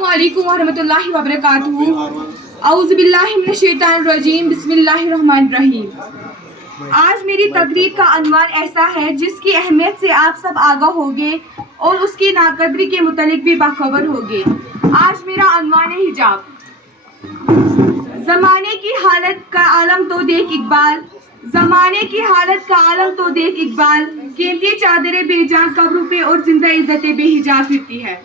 अस्सलामुअलैकुम वरहमतुल्लाहि वबरकातुहू। औज़ु बिल्लाहि मिनश शैतानिर रजीम, बिस्मिल्लाहिर रहमानिर रहीम। आज मेरी तकरीर का अनवान ऐसा है जिसकी अहमियत से आप सब आगाह होंगे और उसकी नाकदरी के मुतालिक भी बाखबर होंगे। आज मेरा अनवान है हिजाब। ज़माने की हालत का आलम तो देख इकबाल, ज़माने की हालत का आलम तो देख इकबाल, कीमती चादरें बेजान कब्रों पे और जिंदा इज्जतें बेहिजाब फिरती है।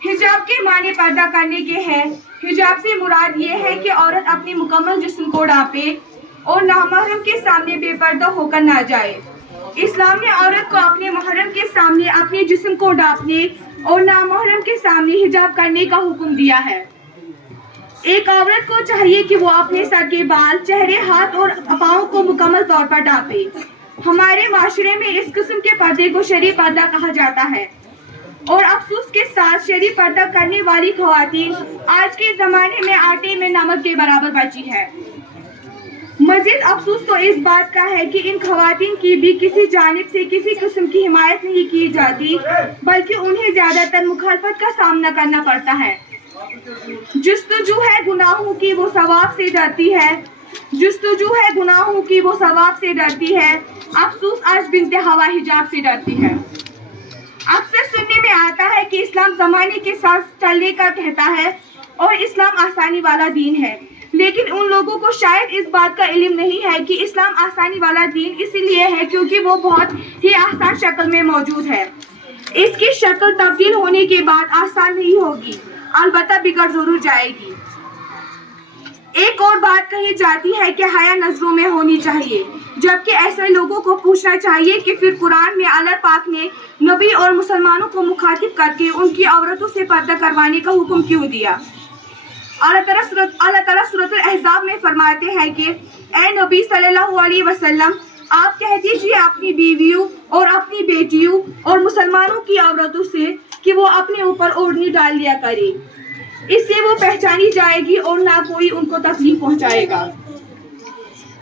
हिजाब के माने पर्दा करने के हैं। हिजाब से मुराद ये है कि औरत अपने मुकम्मल जिस्म को ढांपे और नामहरम के सामने बेपर्दा होकर ना जाए। इस्लाम ने औरत को अपने मुहर्रम के सामने अपने जिस्म को ढांपने और नामहरम के सामने हिजाब करने का हुक्म दिया है। एक औरत को चाहिए कि वो अपने सर के बाल, चेहरे, हाथ और पाँव को मुकम्मल तौर पर ढांपे। हमारे माशरे में इस किस्म के पर्दे को शरई पर्दा कहा जाता है और अफसोस के साथ शरई पर्दा करने वाली ख़वातीन आज के ज़माने में आटे में नमक के बराबर बची है। मज़ीद अफसोस तो इस बात का है कि इन ख़वातीन की भी किसी जानिब से किसी किस्म की हिमायत नहीं की जाती, बल्कि उन्हें ज़्यादातर मुखालफत का सामना करना पड़ता है। जुस्तजू है गुनाहों की वो सवाब से डरती है, जुस्तजू है गुनाहों की वो सवाब से डरती है। अफसोस आज बिन्ते हवा हिजाब से डरती है। अक्सर सुनने में आता है कि इस्लाम ज़माने के साथ चलने का कहता है और इस्लाम आसानी वाला दीन है, लेकिन उन लोगों को शायद इस बात का इल्म नहीं है कि इस्लाम आसानी वाला दीन इसीलिए है क्योंकि वो बहुत ही आसान शक्ल में मौजूद है। इसकी शक्ल तब्दील होने के बाद आसान नहीं होगी, अलबत्ता बिगड़ जरूर जाएगी। एक और बात कही जाती है कि हया नजरों में होनी चाहिए, जबकि ऐसे लोगों को पूछना चाहिए कि फिर कुरान में अल्लाह पाक ने नबी और मुसलमानों को मुखातिब करके उनकी औरतों से पर्दा करवाने का हुक्म क्यों दिया। अल्लाह ताला सूरत अहज़ाब में फरमाते हैं कि ए नबी सल्लल्लाहु अलैहि वसल्लम, आप कह दीजिए अपनी बीवियों और अपनी बेटियों और मुसलमानों की औरतों से कि वो अपने ऊपर ओढ़नी डाल लिया करे, इससे वो पहचानी जाएगी और ना कोई उनको तकलीफ पहुंचाएगा।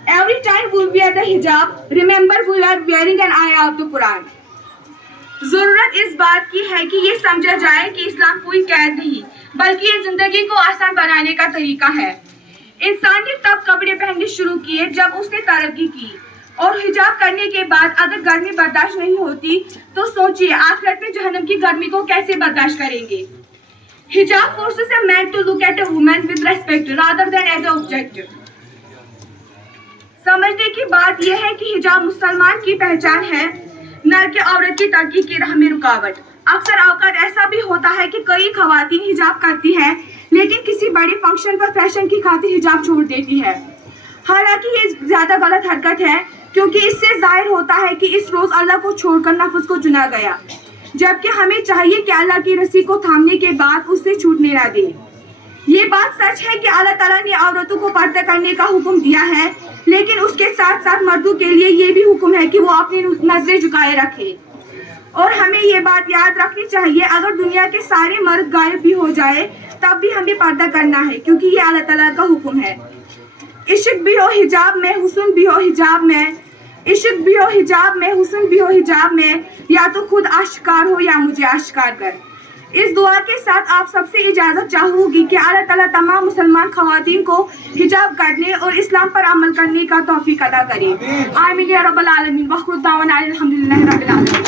Every time we wear the hijab, remember we are wearing an ayah of the Quran. ज़रूरत इस बात की है कि ये समझा जाए कि इस्लाम कोई कैद नहीं, बल्कि ये जिंदगी को आसान बनाने का तरीका है। इंसान ने तब कपड़े पहनने शुरू किए जब उसने तरक्की की, और हिजाब करने के बाद अगर गर्मी बर्दाश्त नहीं होती तो सोचिए आखिरत में जहन्नम की गर्मी को कैसे बर्दाश्त करेंगे। हिजाब forces a man to look at a woman with respect rather than as an object. समझने की बात यह है कि हिजाब मुसलमान की पहचान है, न कि औरत की तरक्की की राह में रुकावट। अक्सर औकात ऐसा भी होता है कि कई ख़वातीन हिजाब करती हैं, लेकिन किसी बड़े फंक्शन पर फैशन की खातिर हिजाब छोड़ देती है। हालांकि ये ज़्यादा गलत हरकत है, क्योंकि इससे जाहिर होता है कि इस रोज़ अल्लाह को छोड़कर नफ्स को चुना गया, जबकि हमें चाहिए कि अल्लाह की रस्सी को थामने के बाद उससे छूटने ना दे। ये बात सच है कि अल्लाह ताला ने औरतों को पर्दा करने का हुक्म दिया है, लेकिन उसके साथ साथ मर्दों के लिए ये भी हुक्म है कि वो अपनी नजरें झुकाए रखें। और हमें ये बात याद रखनी चाहिए, अगर दुनिया के सारे मर्द गायब भी हो जाए तब भी हमें पर्दा करना है, क्योंकि ये अल्लाह ताला का हुक्म है। इश्क भी हो हिजाब में, हुस्न भी हो हिजाब में, इश्क भी हो हिजाब में, हुस्न भी हो हिजाब में, या तो खुद आश्कार हो या मुझे आश्कार कर। इस दुआ के साथ आप सबसे इजाज़त चाहूँगी कि अल्लाह ताला तमाम मुसलमान ख़वातीन को हिजाब करने और इस्लाम पर अमल करने का तौफीक अता करे। आमीन या रब्बल आलमीन। वआखिरु दावाना अल्हम्दुलिल्लाहि रब्बिल आलमीन।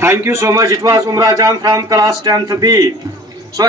Thank you so much. It was Umrah Jan from class 10th B.